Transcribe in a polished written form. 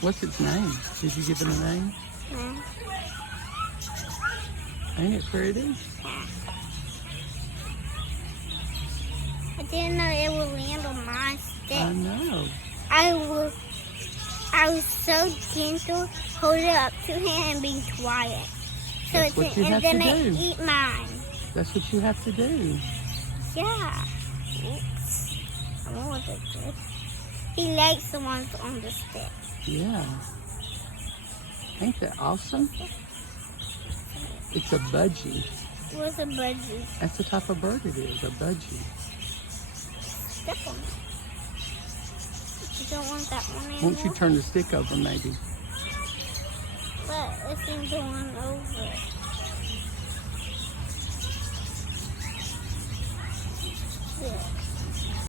What's its name? Did you give it a name? Yeah. Ain't it pretty? I didn't know it would land on my stick. I know. I was so gentle, hold it up to him and be quiet. So That's what you have then to it do. eat mine. That's what you have to do. Yeah. Oops. I don't know what it is. He likes the ones on the stick. Yeah. Ain't that awesome? It's a budgie. What's a budgie? That's the type of bird it is, a budgie. Step on it. You don't want that one anymore? Won't you turn the stick over maybe? But it seems to run over it.